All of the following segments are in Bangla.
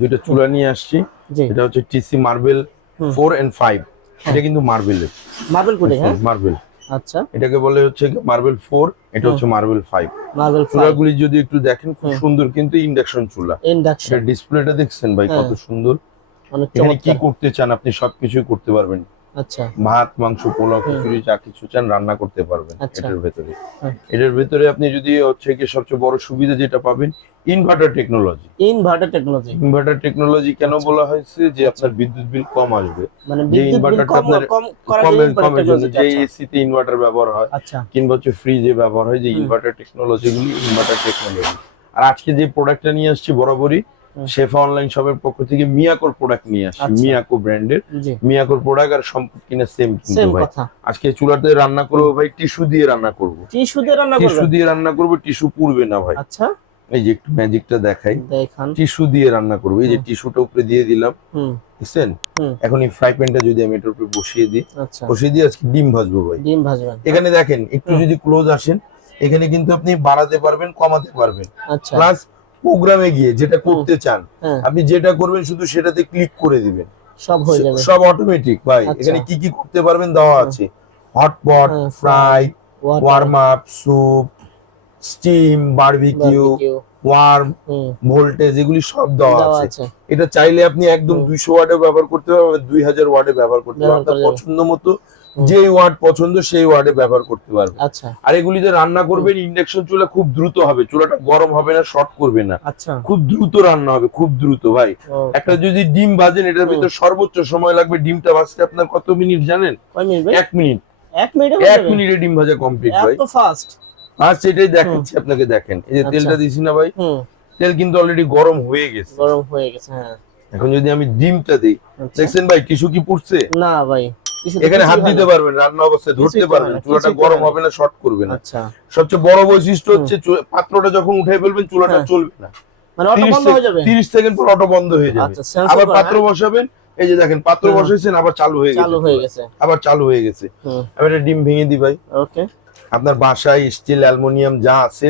দুইটা চুলা নিয়ে আসছি। জি এটা হচ্ছে টিসি মার্বেল 4 and 5। এটা কিন্তু মার্বেলের, মার্বেল কোডে। হ্যাঁ মার্বেল। আচ্ছা এটাকে বলে হচ্ছে মার্বেল 4, এটা হচ্ছে মার্বেল 5। মার্বেল 5 চুলাগুলি যদি একটু দেখেন খুব সুন্দর, কিন্তু ইন্ডাকশন চুলা। এটা ইন্ডাকশন ডিসপ্লেটা দেখছেন ভাই কত সুন্দর। অনেক এখানে কি চমৎকার। করতে চান আপনি সবকিছুই করতে পারবেন। আচ্ছা ভাত, মাংস, পোলাও, খিচুড়ি যা কিছু চান রান্না করতে পারবেন আচ্ছা এটার ভেতরে। হ্যাঁ। এটার ভেতরে আপনি যদি হচ্ছে কি সবচেয়ে বড় সুবিধা যেটা পাবেন, inverter technology. Inverter technology. Inverter technology কেন আচ্ছা। বলা হয়েছে যে আচ্ছা। আপনার বিদ্যুৎ বিল কম আসবে। মানে যে বিদ্যুৎ বিল ইনভার্টারটা কম আপনার কম করার জন্য ইনভার্টার কমের জন্য, টেকনোলজি। যে আচ্ছা এসি তে ইনভার্টার ব্যবহার হয় আচ্ছা কিংবা হচ্ছে ফ্রিজে ব্যবহার হয়, যে ইনভার্টার টেকনোলজি গুলি, ইনভার্টার টেকনোলজি। আর আজকে যে প্রোডাক্টটা নিয়ে আসছি বরাবরই শেফা অনলাইন শপের পক্ষ থেকে মিয়াকোর প্রোডাক্ট নিয়ে আসছি। আচ্ছা। মিয়াকো ব্র্যান্ডের জি মিয়াকোর প্রোডাক্ট আর সম্পূর্ণ কিনা সেম কিন্তু সেম ভাই। কথা। আজকে চুলাতে রান্না করবো ভাই, টিস্যু দিয়ে রান্না করবো। টিস্যু দিয়ে রান্না টিস্যু করবেন? দিয়ে রান্না করবো, টিস্যু পুড়বে না ভাই। আচ্ছা এই যে একটু ম্যাজিকটা দেখাই, দেখান। টিস্যু দিয়ে রান্না করবো। এই যে টিস্যুটা উপরে দিয়ে দিলাম, বুঝছেন? এখন এই ফ্রাই প্যানটা যদি আমি এটার উপরে বসিয়ে দিই, আচ্ছা বসিয়ে দিয়ে আজকে ডিম ভাজবো ভাই। ডিম ভাজবেন? এখানে দেখেন একটু যদি ক্লোজ আসেন, এখানে কিন্তু আপনি বাড়াতে পারবেন, কমাতে পারবেন। আচ্ছা প্লাস প্রোগ্রামে গিয়ে যেটা করতে চান হ্যাঁ আপনি যেটা করবেন শুধু সেটাতে ক্লিক করে দিবেন, সব হয়ে যাবে। সব অটোমেটিক ভাই। আচ্ছা। এখানে কি কি করতে পারবেন দেওয়া আছে, hotpot, fry, warm up, soup, steam, barbecue, warm, voltage, এগুলি সব দেওয়া আছে। এটা চাইলে আপনি একদম 200 ওয়াটে ব্যবহার করতে পারবেন, 2000 ওয়াটে ব্যবহার করতে পারবেন, আপনার পছন্দ মতো যেই ওয়াট পছন্দ সেই ওয়াটে ব্যবহার করতে পারবেন। আচ্ছা আর এগুলিতে রান্না করবেন ইন্ডাকশন চুলা, খুব দ্রুত হবে, চুলাটা গরম হবে না, শর্ট করবে না, আচ্ছা খুব দ্রুত রান্না হবে, খুব দ্রুত ভাই। একটা যদি ডিম ভাজেন এটার ভিতর সর্বোচ্চ সময় লাগবে ডিমটা ভাজতে আপনার কত মিনিট জানেন? কয় মিনিট ভাই? 1 মিনিট। 1 মিনিটে 1 মিনিটে ডিম ভাজা কমপ্লিট ভাই। এত ফাস্ট? ফার্স্ট এটাই দেখাচ্ছি আপনাকে, দেখেন এই যে তেলটা দিছি না ভাই, তেল কিন্তু অলরেডি গরম হয়ে গেছে। গরম হয়ে গেছে হ্যাঁ। এখন যদি আমি ডিমটা দিই, দেখছেন ভাই টিস্যু কি পুড়ছে? না ভাই এখানে হাত দিতে পারবেন, রান্না অবস্থায় ধরতে পারবেন, চুলাটা গরম হবে না, শর্ট করবে না। আচ্ছা সবচেয়ে বড় বৈশিষ্ট্য হচ্ছে পাত্রটা যখন উঠাই ফেলবেন চুলাটা চলবে না, মানে অটো বন্ধ হয়ে যাবে। 30 সেকেন্ড পর অটো বন্ধ হয়ে যাবে। আবার পাত্র বসাবেন, এই যে দেখেন পাত্র বসাইছেন আবার চালু হয়ে গেছে, আবার চালু হয়ে গেছে। এবারে ডিম ভেঙে দিই ভাই। ওকে, আপনার বাসায় স্টিল, অ্যালুমিনিয়াম যা আছে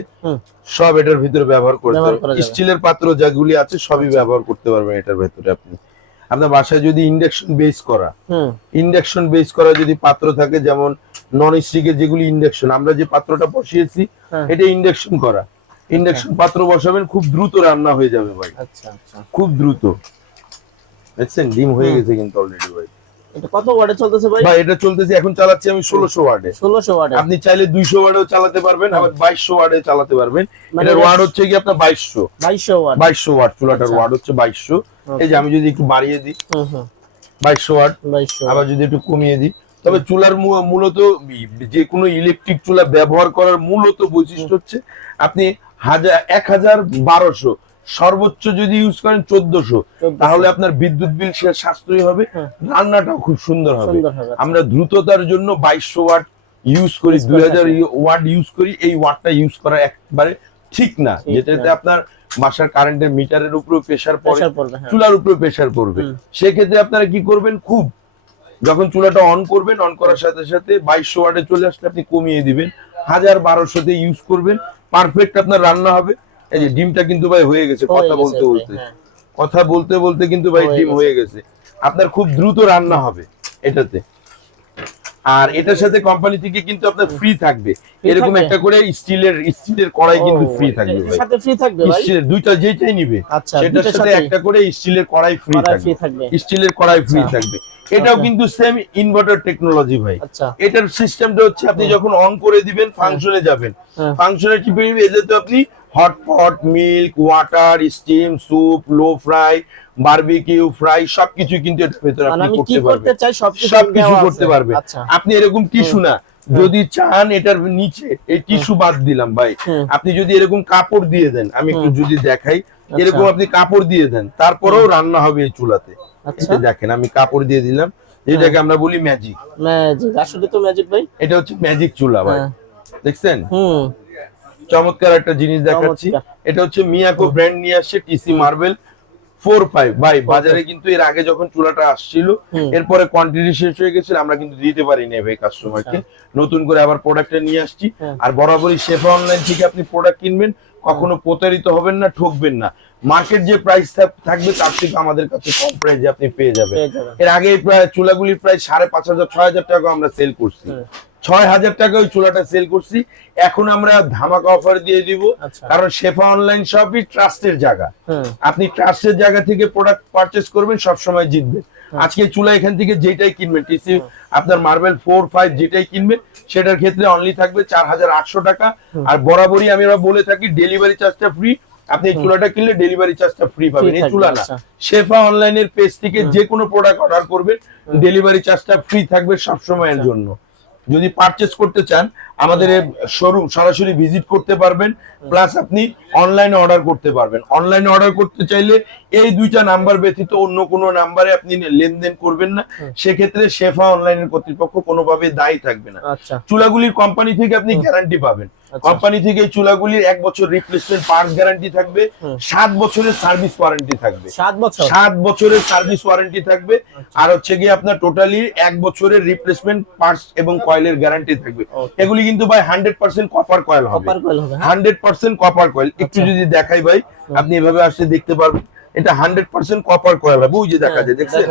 সব এটার ভিতরে ব্যবহার করতে পারবেন। স্টিলের পাত্র যেগুলি আছে সবই ব্যবহার করতে পারবেন এটার ভিতরে। আপনি আপনার বাসায় যদি ইন্ডাকশন বেস করা যদি পাত্র থাকে, যেমন নন স্টিকের যেগুলি ইন্ডাকশন, আমরা যে পাত্রটা বসিয়েছি এটা ইন্ডাকশন করা, ইন্ডাকশন পাত্র বসাবেন, খুব দ্রুত রান্না হয়ে যাবে ভাই। আচ্ছা আচ্ছা, খুব দ্রুত। দেখছেন ডিম হয়ে গেছে কিন্তু অলরেডি ভাই। এটা কত ওয়াটে চলতেছে ভাই? ভাই এটা চলতেছে, এখন চালাচ্ছি আমি 1600 ওয়াটে। 1600 ওয়াটে। আপনি চাইলে 200 ওয়াটেও চালাতে পারবেন, আবার 2200 ওয়াটে চালাতে পারবেন। এটার ওয়াট হচ্ছে কি আপনার 2200 ওয়াট। 2200 ওয়াট চুলাটার ওয়াট হচ্ছে 2200। এই যে আমি যদি একটু বাড়িয়ে দিই 2200 ওয়াট, আবার যদি একটু কমিয়ে দিই, তবে চুলার মূলত যে কোনো ইলেকট্রিক চুলা ব্যবহার করার মূলত বৈশিষ্ট্য হচ্ছে আপনি 1000-1200, সর্বোচ্চ যদি ইউজ করেন 1400, তাহলে আপনার বিদ্যুৎ বিল সাশ্রয়ী হবে, রান্নাটাও খুব সুন্দর হবে। আমরা দ্রুততার জন্য 2200 ওয়াট ইউজ করি, 2000 ওয়াট ইউজ করি। এই ওয়াটটা ইউজ করা একবারে ঠিক না, যেটাতে আপনার বাসার কারেন্টের মিটারের উপরেও প্রেসার পড়ে, চুলার উপরেও প্রেসার পড়বে। সেক্ষেত্রে আপনারা কি করবেন, খুব যখন চুলাটা অন করবেন, অন করার সাথে সাথে 2200 ওয়াটে চলে আসলে আপনি কমিয়ে দিবেন, 1000-1200 ইউজ করবেন, পারফেক্ট আপনার রান্না হবে। এই যে ডিমটা কিন্তু ভাই হয়ে গেছে, কথা বলতে বলতে কিন্তু ভাই ডিম হয়ে গেছে। আপনার খুব দ্রুত রান্না হবে এটাতে। আর এটার সাথে কোম্পানি থেকে কিন্তু আপনার ফ্রি থাকবে এরকম একটা করে স্টিলের কড়াই কিন্তু ফ্রি থাকবে ভাই। সাথে ফ্রি থাকবে ভাই, স্টিলের দুইটা যেটাই নিবে সেটার সাথে একটা করে স্টিলের কড়াই ফ্রি থাকবে, স্টিলের কড়াই ফ্রি থাকবে। এটাও কিন্তু সেম ইনভার্টার টেকনোলজি ভাই। এটার সিস্টেমটা হচ্ছে আপনি যখন অন করে দিবেন ফাংশনে যাবেন, ফাংশনে টিপে নিবে, এতে আপনি hotpot, milk, water, steam, soup, low fry, barbecue, fry সবকিছু কিন্তু এর ভিতরে আপনি করতে পারবেন, সবকিছু করতে পারবেন। আপনি এরকম টিস্যু না, যদি চান এটার নিচে এই টিস্যু বাদ দিলাম ভাই, আপনি যদি এরকম কাপড় দিয়ে দেন, আমি একটু যদি দেখাই, এরকম আপনি কাপড় দিয়ে দেন, তারপরেও রান্না হবে এই চুলাতে। এটা দেখেন আমি কাপড় দিয়ে দিলাম, যেটাকে আমরা বলি ম্যাজিক। আসলে তো ম্যাজিক ভাই, এটা হচ্ছে ম্যাজিক চুলা ভাই। দেখছেন চমৎকার একটা জিনিস দেখাচ্ছি। এটা হচ্ছে মিয়াকো ব্র্যান্ড নিয়ে আসছে টিসি মার্বেল 4-5 ভাই। বাজারে কিন্তু এর আগে যখন চুলাটা আসছিল, এরপরে কোয়ান্টিটি শেষ হয়ে গেছিল, আমরা কিন্তু দিতে পারিনি ভাই কাস্টমারকে। নতুন করে আবার প্রোডাক্টটা নিয়ে আসছি। আর বরাবরই শেফা অনলাইন থেকে আপনি প্রোডাক্ট কিনবেন, কখনো প্রতারিত হবেন না, ঠকবেন না। মার্কেট যে প্রাইস থাকবে তার থেকে আমাদের কাছে কম প্রাইসে আপনি পেয়ে যাবেন। পেয়ে যাবেন। এর আগে প্রায় চুলাগুলির প্রায় 5,500 6,000 টাকা আমরা সেল করছি, 6,000 টাকা ওই চুলাটা সেল করছি। এখন আমরা ধামাকা অফার দিয়ে দিব, আচ্ছা। কারণ শেফা অনলাইন শপই ট্রাস্টের জায়গা। হুম। আপনি ট্রাস্টের জায়গা থেকে প্রোডাক্ট পারচেজ করবেন, সব সময় জিতবেন। আজকে চুলা এখান থেকে যেটাই কিনবেন, টিসি আপনার মার্বেল 4, 5 যেটাই কিনবেন সেটার ক্ষেত্রে অনলি থাকবে 4,800 টাকা। আর বরাবরই আমরা বলে থাকি ডেলিভারি চার্জটা ফ্রি। আপনি এই চুলাটা কিনলে ডেলিভারি চার্জটা ফ্রি পাবেন। এই চুলা না, শেফা অনলাইনের পেজ থেকে যে কোনো প্রোডাক্ট অর্ডার করবেন ডেলিভারি চার্জটা ফ্রি থাকবে সব সময়ের জন্য। যদি পারচেজ করতে চান আমাদের শোরুম সরাসরি ভিজিট করতে পারবেন, প্লাস আপনি অনলাইনে অর্ডার করতে পারবেন। অনলাইনে অর্ডার করতে চাইলে এই দুইটা নাম্বার ব্যতীত অন্য কোনো নাম্বারে আপনি লেনদেন করবেন না, সেক্ষেত্রে শেফা অনলাইনের কর্তৃপক্ষ কোনোভাবে দায়ী থাকবে না। চুলাগুলির কোম্পানি থেকে আপনি গ্যারান্টি পাবেন। কোম্পানি থেকে এই চুলাগুলির 1 বছর রিপ্লেসমেন্ট পার্টস গ্যারান্টি থাকবে, 7 বছরের সার্ভিস ওয়ারেন্টি থাকবে। 7 বছরের সার্ভিস ওয়ারেন্টি থাকবে। আর হচ্ছে গিয়ে আপনার টোটালি 1 বছরের রিপ্লেসমেন্ট পার্টস এবং কয়েলের গ্যারান্টি থাকবে। এগুলি কিন্তু ভাই 100% কপার কয়েল হবে, 100% কপার কয়েল। একটু যদি দেখাই ভাই, আপনি এভাবে আসলে দেখতে পারবেন এটা 100% কপার কয়েল হবে। ওই যে দেখা যায়, দেখছেন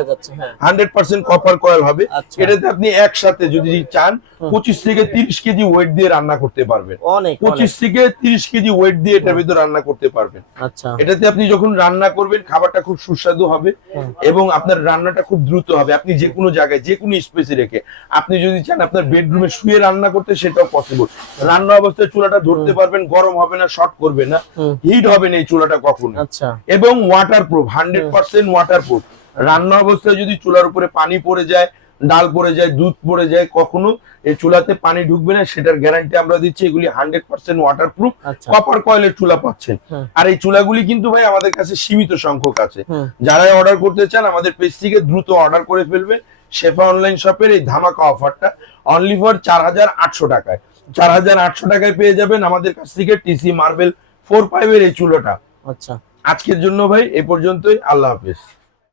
100% কপার কয়েল হবে। এটাতে আপনি একসাথে যদি চান 25 থেকে 30 কেজি ওয়েট দিয়ে রান্না করতে পারবেন। 25 থেকে 30 কেজি ওয়েট দিয়ে এটার ভিতরে রান্না করতে পারবেন। এটাতে আপনি যখন রান্না করবেন খাবারটা খুব সুস্বাদু হবে এবং আপনার রান্নাটা খুব দ্রুত হবে। আপনি যে কোনো জায়গায় যে কোনো স্পেসে রেখে, আপনি যদি চান আপনার বেডরুমে শুয়ে রান্না করতে, সেটাও পসিবল। রান্না অবস্থায় চুলাটা ধরতে পারবেন, গরম হবে না, শর্ট করবে না, হিট হবে না এই চুলাটা কখনো। এবং ওয়াটারপ্রুফ, 100% ওয়াটারপ্রুফ। রান্না অবস্থায় যদি চুলার উপরে পানি পড়ে যায়, ডাল পড়ে যায়, দুধ পড়ে যায়, কখনো এই চুলাতে পানি ঢুকবে না, সেটার গ্যারান্টি আমরা দিচ্ছি। এগুলি 100% ওয়াটারপ্রুফ কপার কয়েলের চুলা পাচ্ছেন। আর এই চুলাগুলি কিন্তু ভাই আমাদের কাছে সীমিত সংখ্যক আছে। যারা অর্ডার করতে চান আমাদের পেজ থেকে দ্রুত অর্ডার করে ফেলবেন। শেফা অনলাইন শপের এই ধামাকা অফারটা অনলি ফর 4,800 টাকায়, 4,800 টাকায় পেয়ে যাবেন আমাদের কাছ থেকে টিসি মার্বেল 4, 5 এর এই চুলাটা। আজকের জন্য ভাই এ পর্যন্তই, আল্লাহ হাফেজ।